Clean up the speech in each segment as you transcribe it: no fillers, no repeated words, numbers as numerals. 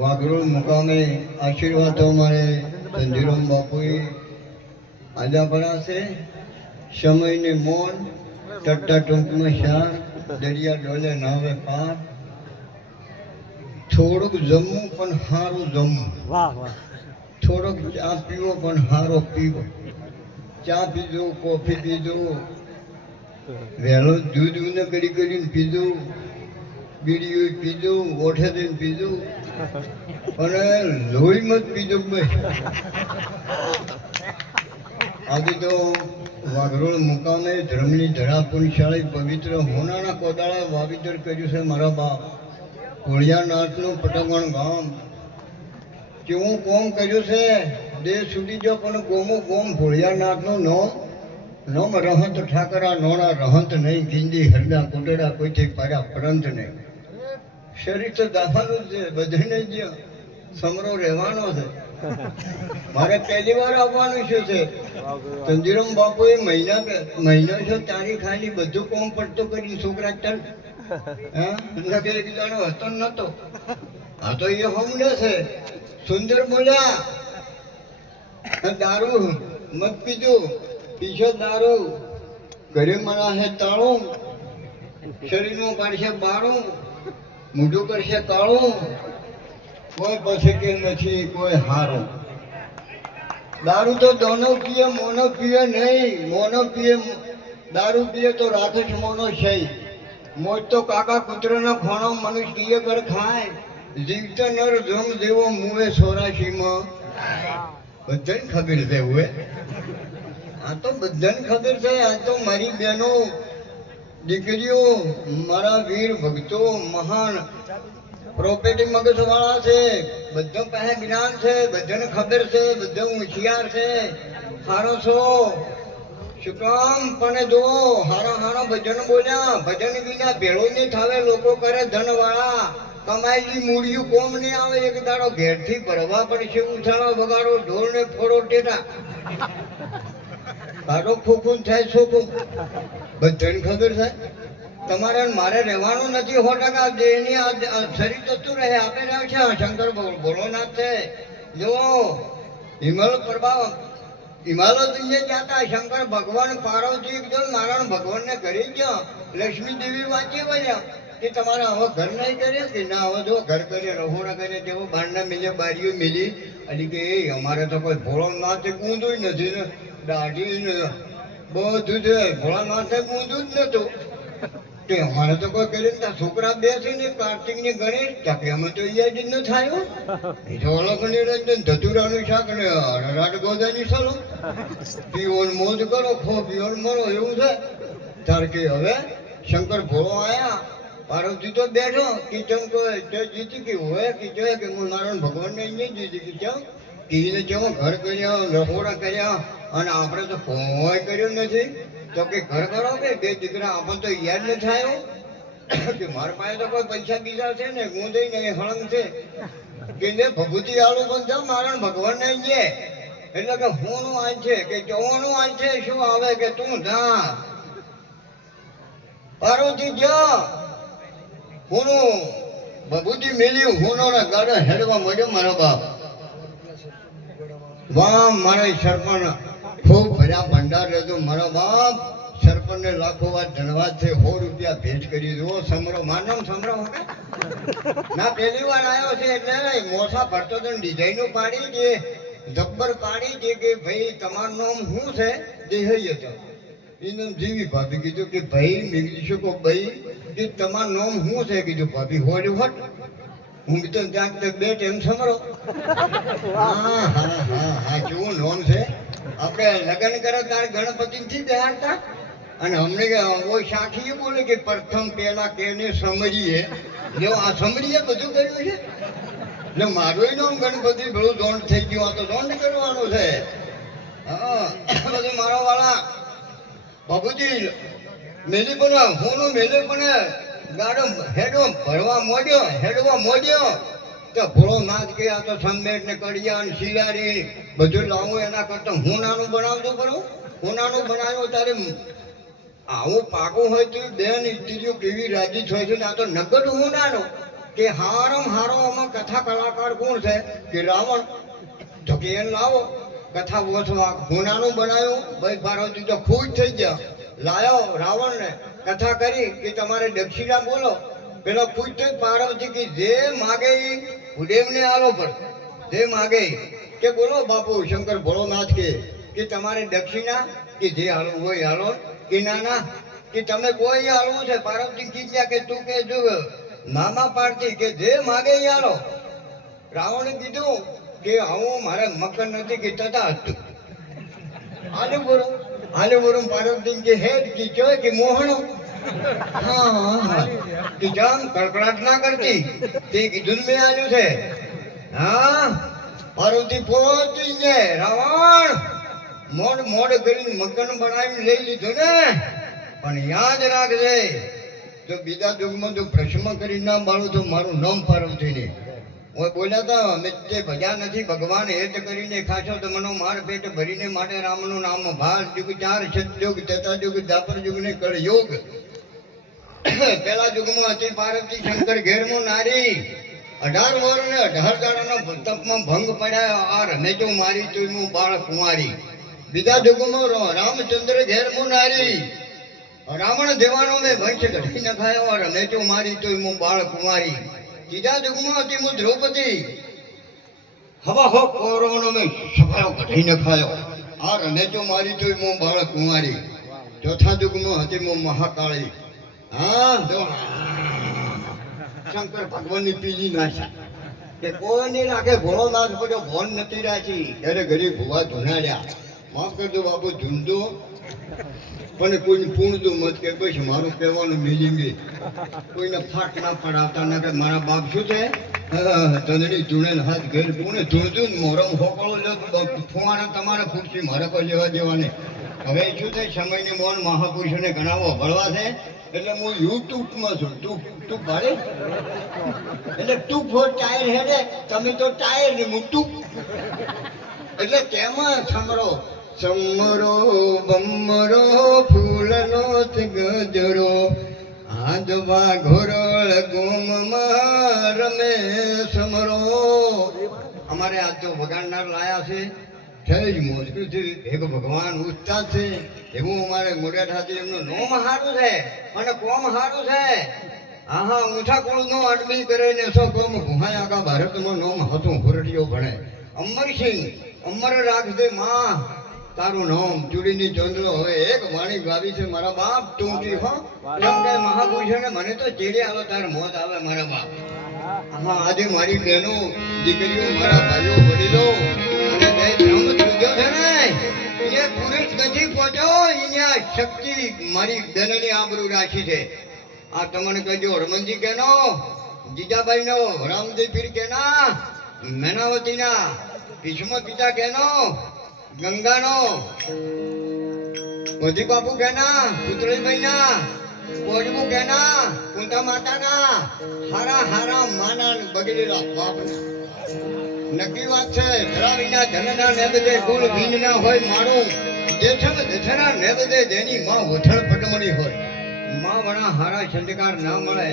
વાઘરોળ મુકામે આશીર્વાદો મારે ધનજીરામ બાપુએ આજા પડ્યા છે. સમયને મોન ટટ્ટા ટૂંકમાં શાર દરિયા ડોલે નાવે પાર. થોડુંક જમવું પણ સારું જમવું, થોડોક ચા પીવો પણ સારો પીવો. ચા પીધો, કોફી પીધો, વહેલો દૂધ ન કરી કરીને પીધું, બીડીઓ પીધું, ઓઠે દઈને પીધું, અને લોહી મત પીધું. બસ આજે તો વાઘરોળ મુકામે ધર્મની ધરા પુણ્યશાળી પવિત્ર હોનાના કોદાળે વાવેતર કર્યું છે મારા બાપ. કોળિયાનાથનું પટગણ ગામ કેવું કોમ કર્યું છે. દેશ છૂટી ગયો પણ ગોમો ગોમ ભોળિયાનાથનું નોમ રહંત ઠાકરા નોણા રહંત નહીં. કિંદી હરડા કોટડા કોઈથી પાડ્યા પરંત નહીં. શરીર તો દાવાનું જ છે, બધાને જ સમરો રહેવાનો છે. મારે પહેલી વાર આવવાનું છે. ધનજીરામ બાપુએ મહિનો છે તારીખ ખાલી બધું કોમ પડતો કર્યું. છોકરા ચાલ એક જાણો હતો નતો. આ તો એ હમને છે. સુંદર બોલ્યા, દારૂ મત પીધું, પીછો દારૂ, ઘરે મરા છે તાળું, શરીરનું પાડશે બાળું, મોઢું કરશે કાળું, કોઈ પછી કે નથી કોઈ હારું. દારૂ તો દોનો પીએ મોનો પીએ નહીં. મોનો પીએ દારૂ પીએ તો રાખે છે મોનો શઈ. મોજ તો કાકા કૂતરાનો ખોણો મનુષ્ય પીએ કર ખાય. જીવતા નર જમ જેવો મુવે 84માં. બધાને ખબર છે. હવે આ તો બધાને ખબર છે. આ તો મારી બહેનો દીકરીઓ, મારા વીર ભક્તો, મહાન પ્રોપર્ટી મગજવાળા છે. બધા પાસે જ્ઞાન છે, બધાને ખબર છે, બધા હોશિયાર છે. હારો છો શું કામ? પણ જો હારા ભજન બોલ્યા. ભજન વિના ભેળો નહીં થાવે. લોકો કરે ધનવાળા, કમાયેલી મૂળિયું કોમ નહીં આવે. એક દાડો ઘેરથી ભરવા પડશે. ઉછાળો વગાડો, ઢોલ ને ફોડો ટેટા, કાઢો ખોખું થાય છોકું. બધાને ખબર છે. તમારે મારે રહેવાનું નથી. 100% દેહની શરીર જતું રહે. આપે રહે છે શંકર ભોળોનાથ છે. જો હિમાલય દુનિયા જાતા શંકર ભગવાન પાર્વતી એકદમ નારાયણ ભગવાનને ઘરે ગયા. લક્ષ્મી દેવી વાંચી વળ્યા કે તમારે હવે ઘર નહીં કરે કે ના? હવે જો ઘર કરે, રહોડા કરે, તેઓ બારના મિલે, બારીઓ મિલી. એટલે કે એ અમારે તો કોઈ ભોળોનાથ કૂંદું નથી ને, દાઢી ને બધું છે. ભોળાનાથ કૂંદું જ નતું. અમારે તો કોઈ કરી છોકરા બે છે ને, કાર્તિક ની ગણેશ ચાકે અમે તો યાદ જ ન થાય. એ તો અલગ નિરંજન ધતુરાનું શાક ને રાટ ગોદાની સલો પીઓન મોજ કરો, ખો પીઓન મરો, એવું છે. તાર કે હવે શંકર ભોળો આયા, પાર્વતી તો બેઠો. કિચન જીતી કે હોય કે હું નારાયણ ભગવાન ને નહીં જીતી કે ચમ કીને ચમ ઘર કર્યા, રખોડા કર્યા, અને આપણે તો કોઈ કર્યું નથી. તો કે ઘર કરો કે બે દીકરા, આપણને તો યાદ ન થાય કે મારા પાસે તો કોઈ પૈસા બીજા છે ને, ગુંદઈ ને હળંગ છે કે ને ભભૂતિ આલુ પણ જાવ નારાયણ ભગવાન ને છે. એટલે કે હું નું આજ છે કે જવાનું આજ છે. શું આવે કે તું જા પાર્વતી જા. હું ભભૂતિ મેલી હુનો ના ગાડા હેડવા મળ્યો મારો બાપ. વાહ મારે સરપંચ ખૂબ ભર્યા ભંડાર લેતો મારો બાપ. સરપંચ ને લાખો વાર ધન્યવાદ છે. 100 રૂપિયા ભેટ કરી દો. સમરો માનમ સમરો ના પહેલી વાર આવ્યો છે એટલે મોસા ભરતો તો ડિઝાઇનો પાડી દે, જબ્બર પાડી દે કે ભાઈ તમારું નામ શું છે? દેહૈય હતો એનું જીવી ભાભી કીધું કે ભાઈ મેં કીધું કહો ભાઈ કે તમારું નામ શું છે? કીધું ભાભી હોડ હટ. હું તો ત્યાં બે ટાઈમ સમરો. હા કેવું નામ છે? આપણે લગ્ન કરો ત્યારે ગણપતિ થી બેહાડતા, અને અમને સાખી બોલે કે પ્રથમ પેલા કેને સમરીએ. જો આ સમરીએ બધું કર્યું છે. એટલે મારું નામ ગણપતિ પેલું દોંડ થઈ ગયું. આ તો દોંડ કરવાનું છે. હા બધું મારા વાળા બાબુજી મેલી પણ હું મેલે પણ ગાડો હેડો હેડવા મોડ્યો તો ભોળો નાથ કે આ તો સંમેટ ને કડિયા ને શિલારી બધું લાવું. એના કરતા હું નાનું બનાવતો કરું. હું નાનું બનાવ્યો ત્યારે આવું પાકું હોય તો બેન સ્ત્રીઓ કેવી રાજી થાય છે ને આ તો નગદ હું નાનો કે હારમ હારો આમાં કથા કલાકાર કોણ છે કે રાવણ તો કે એને લાવો કથા ઓછવા ગુનાનું બનાવ્યું ભાઈ પાર્વતી તો ખુશ થઈ ગયા લાયો રાવણને કથા કરી કે તમારે દક્ષિણા બોલો પેલો ખુશ થઈ પાર્વતી કે જે માગે એ ભૂદેવને આલો પર જે માગે કે બોલો બાપુ શંકર ભોળોનાથ કે તમારે દક્ષિણા કે જે હાલવું હોય હાલો કે ના કે તમે કોઈ હાલવું છે પાર્વતી કીધ્યા કે તું કે જો મામા પાડતી કે જે માગે એ હાલો રાવણે કીધું કે હું મારે મકર નથી કે તથા હતું આલુ બોરું પાર્વતી કે હેડ કે ચોય કે મોહણો હા કે જામ કડકડાટ ના કરતી તે કીધું મેં આલ્યું છે હા પાર્વતી પહોંચી ને રાવણ મોડ કરીને મકર બનાવીને લઈ લીધું ને પણ યાદ રાખજે જો બીજા યુગમાં જો પ્રશ્ન કરી ના બાળું તો મારું નામ પાર્વતી નહીં હું બોલ્યા હતા અમે તે ભજ્યા નથી ભગવાન હેત કરીને ખાશો તો મનો માર પેટ ભરીને માટે રામનું નામ ભાર યુગ 4 સતયુગ ત્રેતા યુગ દ્વાપર યુગ ને કળયુગ પેલા યુગમાં હતી પાર્વતી શંકર ઘેરમાં નારી 18 વર્ષ ને 18 દાડાના તપમાં ભંગ પડ્યા આ રમેજો મારી તો હું બાળ કુંવારી બીજા યુગમાં રામચંદ્ર ઘેરમાં નારી રાવણ દેવાનો મેં વંશ ઘટી નખાયો આ રમેજો મારી તો હું બાળ કુંવારી ત્રીજા યુગમાં હતી હું દ્રૌપદી હવા હો કૌરવનો મેં સભાયો ઘટી નખાયો આ રમેજો મારી તો હું બાળ કુંવારી ચોથા યુગમાં હતી હું મહાકાળી હા શંકર ભગવાનની પીલી નાશા કે કોઈ નહીં રાખે ભોળોનાથ બધો ભોન નથી રાખી ત્યારે ઘરે ભૂવા ધુનાડ્યા માફ કરજો બાપુ ધૂંધો પણ કોઈને પૂણતું મત કે પછી મારું કહેવાનું મિલિંગે કોઈને ફાટ ના પડાવતા ના કે મારા બાપ શું છે તંદડી ધૂણેલ હાથ ઘેર પૂણે ધૂણતું મોરમ હોકળો લો ફુવાના તમારે ફૂટથી મારે કોઈ લેવા દેવાને હવે શું છે સમયની મોન મહાપુરુષોને ગણાવો ભળવા છે એટલે હું યુટ્યુબમાં છું તું ભાડે એટલે તું ફોર ટાયર હેડે તમે તો ટાયર ને હું તું એટલે તેમાં સમરો બમરો ફૂલનો ગજરો આદવા ઘોરળ ગોમમાં રમે સમરો અમારે આજ તો વગાડનાર લાયા છે થઈ જ મોજકું છે એક ભગવાન ઉસ્તાદ છે એવું અમારે મોઢાથી એમનું નોમ સારું છે અને કોમ સારું છે હા ઊંચા કુળનો આદમી કરે ને સો કોમ ગુહાય આખા ભારતમાં નોમ હતું હુરટીઓ ભણે અમરસિંહ અમર રાખજે માં તારું નામ ચૂડીની ચંદ્ર હવે એક વાણી ગાવી છે મારા બાપ ટૂંકી હો કેમ કે મહાપુરુષોને મને તો ચીડે આવે તાર મોત આવે મારા બાપ હા આજે મારી બહેનો દીકરીઓ મારા ભાઈઓ વડીલો અને બે ધર્મ ચૂક્યો છે ને એ પુરુષ નથી પહોંચ્યો અહીંયા શક્તિ મારી બહેનની આબરૂ રાખી છે આ તમને કહેજો હરમનજી કેનો જીજાબાઈ નો રામદેવ પીર કેના મેનાવતીના ભીષ્મ પિતા કેનો ગંગાનો મોદી બાપુ કેના પુત્રભાઈ ના કોજબુ કેના કુંતા માતાના હારા હારા માના બગડેલા બાપના નક્કી વાત છે જરા વિના ધનના નેબદે ગુણ ભીન ના હોય માણું દેશમ દેશના નેબદે જેની માં વઠળ પટમણી હોય માં વણા હારા સંસ્કાર ના મળે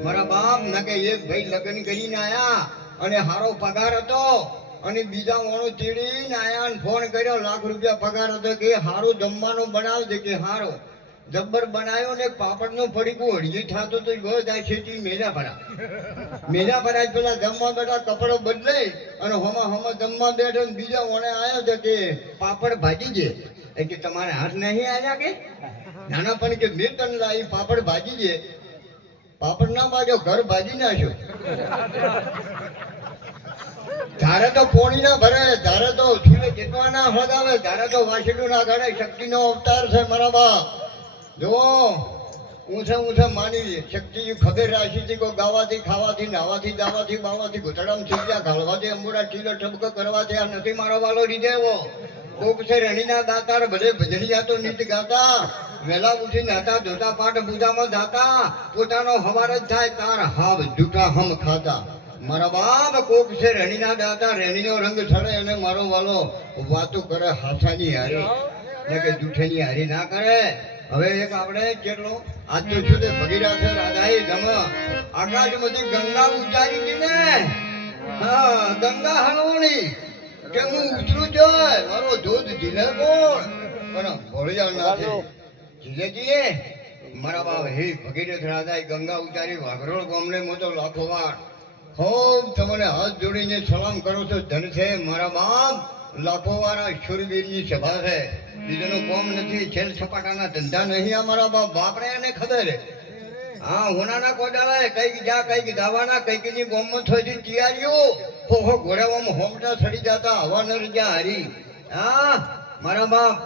મારા બાપ ના કે એક ભાઈ લગ્ન કરીને આયા અને હારો પગાર હતો અને બીજા વાળો ચીડીને આયા ને ફોન કર્યો લાખ રૂપિયા પગાર હતો કે હારું જમવાનું બનાવજે કે હારો જબ્બર બનાવ્યો ને પાપડનું ફડીકું હળજી થતું તો જાય છે મેજા ભરા પેલા જમવા બેઠા કપડો બદલે અને હમા જમવા બેઠો ને બીજા વણે આવ્યો છે કે પાપડ ભાજી છે કે તમારે હાથ નહીં આવ્યા કે નાના પણ કે મેં તને લાવી પાપડ ભાજી છે પાપડ ના ભાજો ઘર ભાજી નાખ્યો ધારે તો પોણી ના ભરે ધારે તો છૂલે જેટવા ના હળગાવે ધારે તો વાસડું ના ગળે શક્તિ નો અવતાર છે મારા બાપ જો ઊંચા માની શક્તિ ખબર રાખી હતી કોઈ ગાવાથી ખાવાથી નાવાથી દાવાથી બાવાથી ઘૂંટડામાં છીલ્યા ઘાલવાથી અંબુડા ટીલો ઠબકો કરવાથી આ નથી મારો વાલો રીજેવો કોક છે રણીના દાતાર ભલે ભજનિયા તો નીત ગાતા વેલા ઉઠીને હતા ધોતા પાટ પૂજામાં જાતા પોતાનો હવાર જ થાય તાર હાવ જૂઠા હમ ખાતા મારા બાપ કોક છે રણીના દાતા રેણીનો રંગ છડે અને મારો વાલો વાતો કરે હાથાની હારી કે જૂઠેની હારી ના કરે હવે એક આપણે કેટલો આજ તો શું તે ભગીરથ રાધાએ જમ આકાશમાંથી ગંગા ઉચ્ચારી હતી ને, હા ગંગા હણવણી કે હું ઉતરું જોય મારો દૂધ ઝીલે કોણ પણ ભોળિયા ના છે ઝીલે જીએ મારા બાપ હે ભગીરથ રાધાએ ગંગા ઉચ્ચારી વાઘરોળ ગામને મોટો લાખો વાર ખૂબ તમને હાથ જોડીને સલામ કરો છો ધન છે મારા બાપ લાખો વાર આ શુરવીરની સભા છે બીજાનું કોમ નથી છેલ છપાટાના ધંધા નહીં અમારા બાપ બાપરે એને ખબર હા હોનાના કોડાળા કઈક જા કઈક દાવાના કઈક ની ગોમમાં થઈ તૈયારીઓ હો ઘોડાવામાં હોમટા સડી જતા હવા ન રજા હરી હા મારા બાપ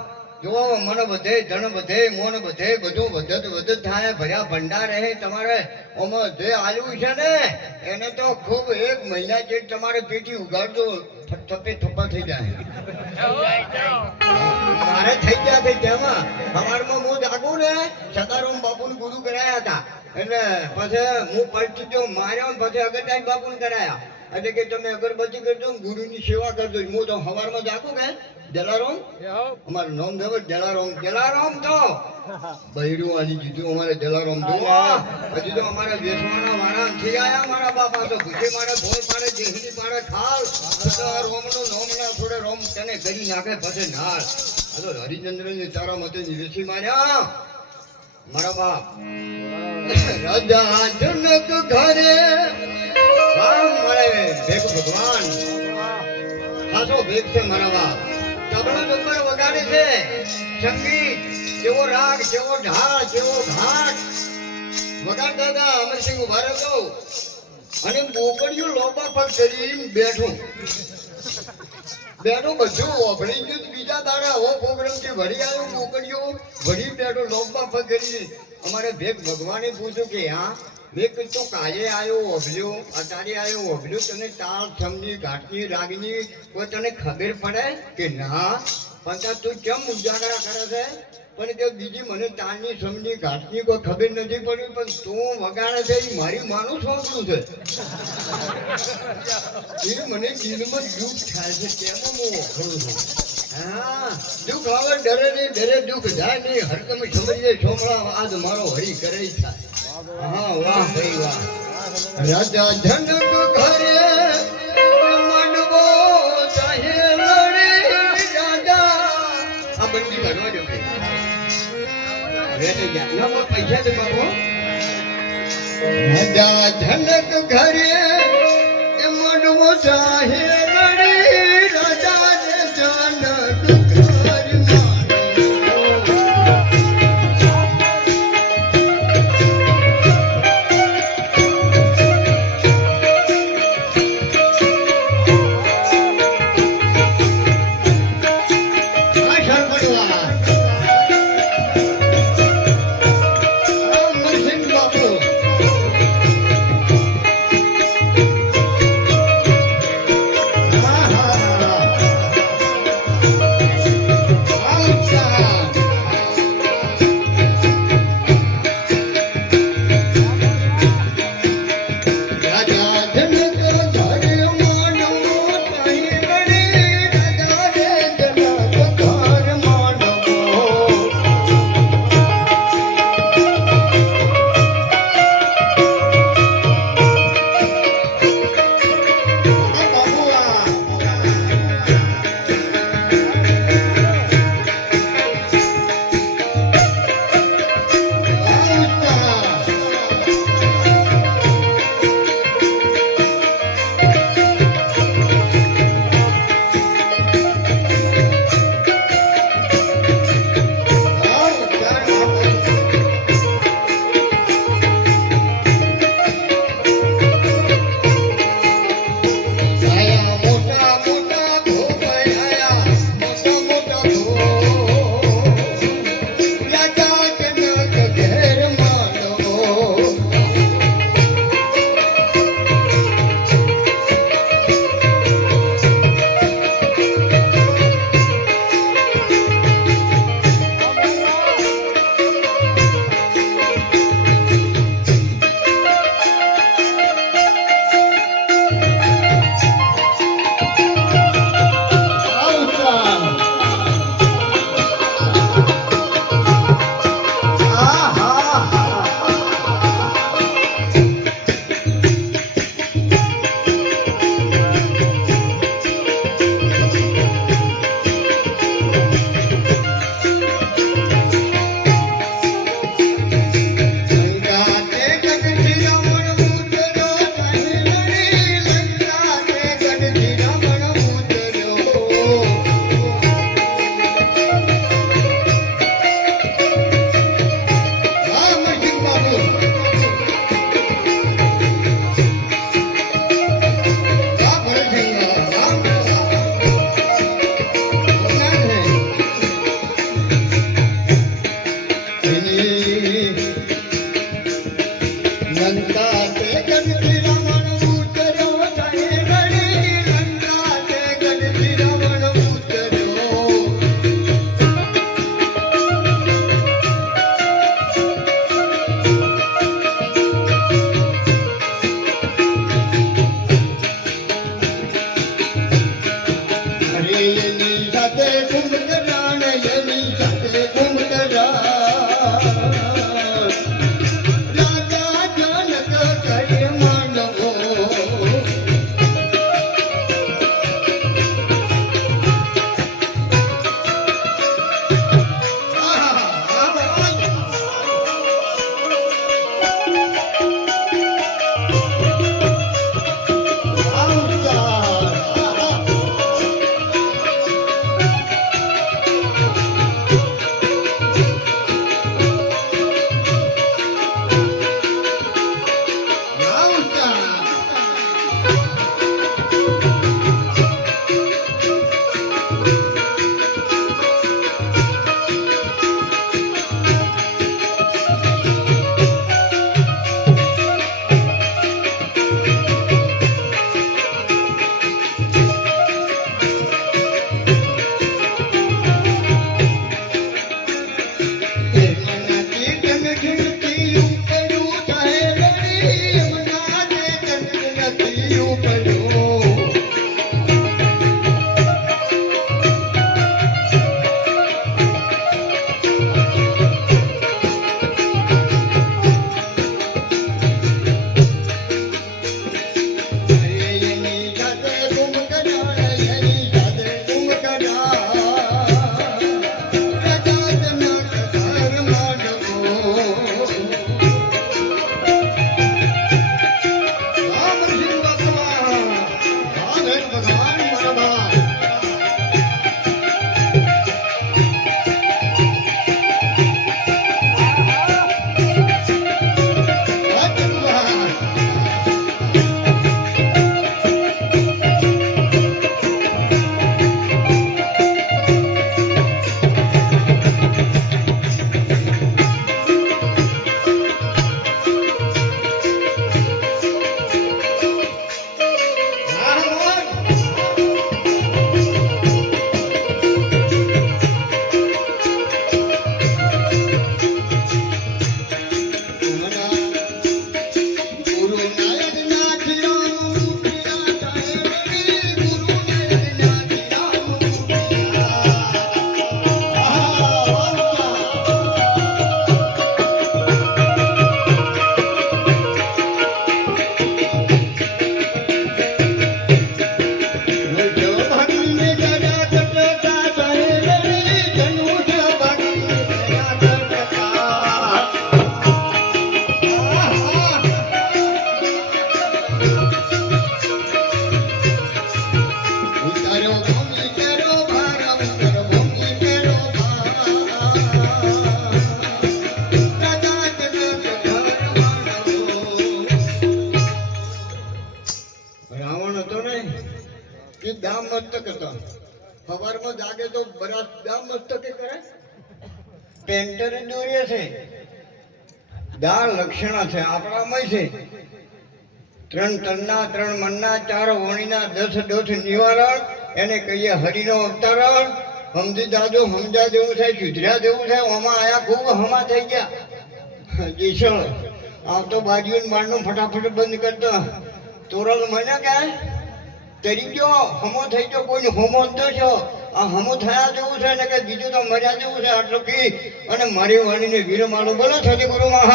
જો મને બધે ધન બધે મોન બધે બધું વધત થાય ભર્યા ભંડાર રહે તમારે ઓમાં જે આલ્યું છે ને એને તો ખૂબ એક મહિના જે તમારે પેટી ઉગાડજો થપ્પે થપ્પા થઈ જાય મારે થઈ ગયા થઈ તેમાં સવારમાં હું જાગું ને સદારામ બાપુને ગુરુ કરાયા હતા એટલે પછી હું પલટી ગયો માર્યો ને પછી અગરદાસ બાપુને કરાયા એટલે કે તમે અગરબત્તી કરજો ગુરુની સેવા કરજો હું તો સવારમાં જાગું કે જલારામ અમારું નામ દેવો જલારામ તો બૈરું આલી દીધું અમારે જલારામ જો હજી તો અમારા વેસવાના વાળા થઈ આયા મારા બાપા તો ભૂખે મારે ભોય પાડે જેહની પાડે ખાલ રોમનો નોમ ના થોડે રોમ તેને કરી નાખે પછી નાળ આ તો હરિચંદ્રની તારા મતે નિવેશી માર્યા મારા બાપ રાજા જનક ઘરે રામ મળે ભેગ ભગવાન ખાસો ભેગ છે મારા બાપ તબલો નંબર વગાડે છે સંગીત કેવો રાગ કેવો ઢાળ કેવો ઘાટ વગાડતા હતા અમરસિંહ ઉભા રહ્યો અને બોકડીઓ લોબા પર કરીને બેઠું બધું ઓભળી ગયું બીજા દાડા હો પ્રોગ્રામ થી વળી આવ્યો બોકડીઓ વળી બેઠો લોબા પર કરી અમારે ભેગ ભગવાને પૂછ્યું કે હા મેં તો કાલે આવ્યો ઓભલ્યો અત્યારે આવ્યો ઓભલ્યો તને તાળ સમજી ઘાટની રાગની કોઈ તને ખબર પડે કે ના પણ તું કેમ ઉજાગરા કરે છે પણ કે બીજી મને તાળની સમજી ઘાટની કોઈ ખબર નથી પડી પણ તું વગાડે છે એ મારી માનું છોકરું છે એ મને દિલમાં દુઃખ થાય છે તેમાં હું ઓળખું છું હા દુઃખ આવે ડરે દુઃખ જાય નહીં હરકમ સમજીએ છોકરા આજ મારો હરી કરે થાય હા વાહ ભાઈ વાહ રાજા જનક ઘરે માંડવો ચાહે લડે રાજા આ બંદી કાઢવા દો રેતે ગયા ના પણ પૈસા દે બાપુ રાજા જનક ઘરે માંડવો ચાહે લડે રાજા જનક તો બરાત દામ મસ્તકે કરે પેન્ટર દોરે છે દાળ લક્ષણા છે આપણામાં છે 3 તનના 3 મનના 4 વણીના 10 દોષ નિવારણ એને કહીએ હરિનો અવતારણ સમજી દાદો સમજા જેવું છે સુધર્યા જેવું છે આમાં આયા ખૂબ હમા થઈ ગયા જીસણ આવતો બાજુ મારનો ફટાફટ બંધ કરતો તોરલ મને કે તરી ગયો હમો થઈ ગયો કોઈ હોમો તો છો આ હમો થયા જેવું છે ને કે બીજું તો મર્યા જેવું છે આટલું કી અને મારી વાણીને વીર મારું બોલો સદગુરુ મહા